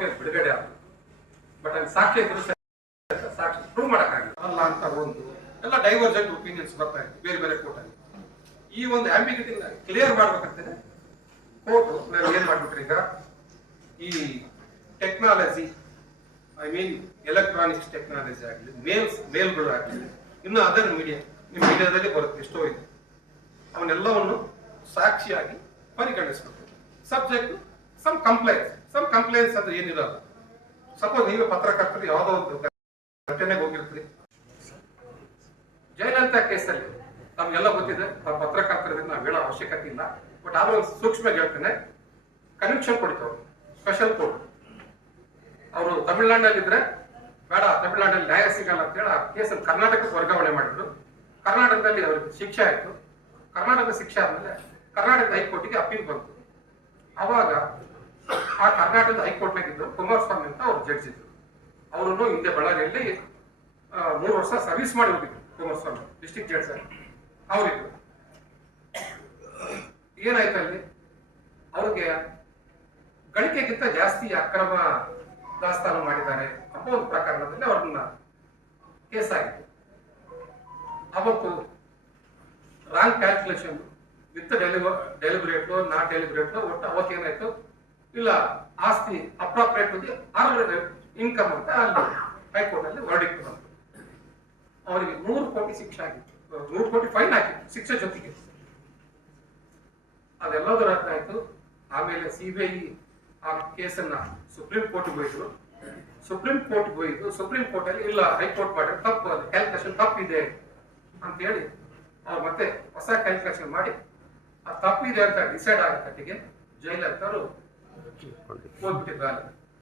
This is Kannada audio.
ಅವತ್ತೇ ಬಿಡುಗಡೆ ಆದ್ರು. ಬಟ್ ಅಲ್ಲಿ ಸಾಕ್ಷಿ ಇದ್ರು ಸಾಕ್ಷಿ ಪ್ರೂವ್ ಮಾಡಕ್ಕಾಗಿಲ್ಲ ಅಲ್ಲ ಅಂತ ಒಂದು ಎಲ್ಲ ಡೈವರ್ಜೆಂಟ್ ಒಪಿನಿಯನ್ಸ್ ಬರ್ತಾ ಇತ್ತು ಬೇರೆ ಬೇರೆ ಕೋರ್ಟ್ ಅಲ್ಲಿ. ಈ ಒಂದು ಆಂಬಿಗ್ಯೂಟಿ ಕ್ಲಿಯರ್ ಮಾಡ್ಬೇಕಂತೇನೆ ಕೋರ್ಟ್ ನಾವು ಏನ್ ಮಾಡ್ಬಿಟ್ರಿ ಈಗ ಈ technology I mean electronics technology ಆಗಲಿ ಮೇಲ್ಗಳು ಆಗಲಿ ಇನ್ನು ಅದರ್ ಮೀಡಿಯಾ ನಿಮ್ಮ ಮೀಡಿಯಾದಲ್ಲಿ ಬರುತ್ತೆ ಎಷ್ಟೋ ಇದೆ ಅವನ್ನೆಲ್ಲವನ್ನು ಸಾಕ್ಷಿಯಾಗಿ ಪರಿಗಣಿಸಬೇಕು. ಸಬ್ಜೆಕ್ಟ್ ಸಮ್ ಕಂಪ್ಲೇಂಟ್ಸ್ ಅಂದ್ರೆ ಏನಿರಲ್ಲ. ಸಪೋಸ್ ನೀವೇ ಪತ್ರಕರ್ತರು ಯಾವುದೋ ಒಂದು ಘಟನೆಗೆ ಹೋಗಿರ್ತೀರಿ, ಜಯಲಲಿತಾ ಕೇಸಲ್ಲಿ ನಮ್ಗೆಲ್ಲ ಗೊತ್ತಿದೆ, ಪತ್ರಕರ್ತರಿಂದ ನಾವು ಹೇಳೋ ಅವಶ್ಯಕತೆ ಇಲ್ಲ. ಬಟ್ ಆದ್ರೂ ಒಂದು ಸೂಕ್ಷ್ಮ ಹೇಳ್ತೇನೆ, ಕನ್ವಿಕ್ಷನ್ ಕೊಡ್ತವ್ರು ಸ್ಪೆಷಲ್ ಕೋರ್ಟ್. ಅವರು ತಮಿಳುನಾಡಿನಲ್ಲಿ ಇದ್ರೆ ಬೇಡ, ತಮಿಳುನಾಡಲ್ಲಿ ನ್ಯಾಯ ಸಿಗಲ್ಲ ಅಂತ ಹೇಳಿ ಆ ಕೇಸಲ್ಲಿ ಕರ್ನಾಟಕಕ್ಕೆ ವರ್ಗಾವಣೆ ಮಾಡಿದ್ರು. ಕರ್ನಾಟಕದಲ್ಲಿ ಅವ್ರಿಗೆ ಶಿಕ್ಷೆ ಆಯ್ತು. ಕರ್ನಾಟಕ ಶಿಕ್ಷೆ ಆದ್ಮೇಲೆ ಕರ್ನಾಟಕ ಹೈಕೋರ್ಟ್ಗೆ ಅಪೀಲ್ ಬಂತು. ಅವಾಗ ಆ ಕರ್ನಾಟಕದ ಹೈಕೋರ್ಟ್ನಾಗಿದ್ದು ಕುಮಾರಸ್ವಾಮಿ ಅಂತ ಅವ್ರು ಜಡ್ಜ್ ಇದ್ರು. ಅವರನ್ನು ಹಿಂದೆ ಬಳ್ಳಾರಿಯಲ್ಲಿ 3 ವರ್ಷ ಸರ್ವಿಸ್ ಮಾಡಿ ಹೋಗಿದ್ರು. ಕುಮಾರಸ್ವಾಮಿ ಡಿಸ್ಟ್ರಿಕ್ಟ್ ಜಡ್ಜ್ ಅವರಿದ್ರು. ಏನಾಯ್ತು ಅಲ್ಲಿ ಅವ್ರಿಗೆ ಗಳಿಕೆಗಿಂತ ಜಾಸ್ತಿ ಅಕ್ರಮ ದಾಸ್ತಾನು ಮಾಡಿದ್ದಾರೆ ಅನ್ನೋ ಒಂದು ಪ್ರಕರಣದಲ್ಲಿ ಅವ್ರನ್ನ ಕೇಸ್ ಆಗಿತ್ತು. ಅವತ್ತು wrong calculation with deliberate not deliberate ಒಟ್ಟು ಅವತ್ತೇನಾಯ್ತು, ಇಲ್ಲ ಆಸ್ತಿ ಅಪ್ರಾಪ್ರಿಯೇಟ್ ಇನ್ಕಮ್ ಅಂತ ಅಲ್ಲಿ ಹೈಕೋರ್ಟ್ ಅಲ್ಲಿ ವರ್ಡಿಕ್ಟ್ ಬಂತು. ಅವರಿಗೆ 100 ಕೋಟಿ ಶಿಕ್ಷೆ ಆಗಿತ್ತು, 100 ಕೋಟಿ ಫೈನ್ ಹಾಕಿತ್ತು ಶಿಕ್ಷೆ ಜೊತೆಗೆ. ಅದೆಲ್ಲದೂ ರದ್ದು ಆಯ್ತು. ಆಮೇಲೆ ಸಿಬಿಐ ಆ ಕೇಸನ್ನ ಸುಪ್ರೀಂ ಕೋರ್ಟ್ಗೆ ಹೋಯ್ತು. ಸುಪ್ರೀಂ ಕೋರ್ಟ್ ಅಲ್ಲಿ ಇಲ್ಲ ಹೈಕೋರ್ಟ್ ಮಾಡಿದ್ರೆ ತಪ್ಪು, ಅದು ಕ್ಯಾಲ್ಕುಲೇಷನ್ ತಪ್ಪಿದೆ ಅಂತ ಹೇಳಿ ಅವ್ರು ಮತ್ತೆ ಹೊಸ ಕ್ಯಾಲ್ಕುಲೇಷನ್ ಮಾಡಿ ಆ ತಪ್ಪಿದೆ ಅಂತ ಡಿಸೈಡ್ ಆಗೋ ಕಟ್ಟಿಗೆ ಜಯಲಲಿತಾ ಹೋಗ್ಬಿಟ್ಟಿದ್ದಾರೆ.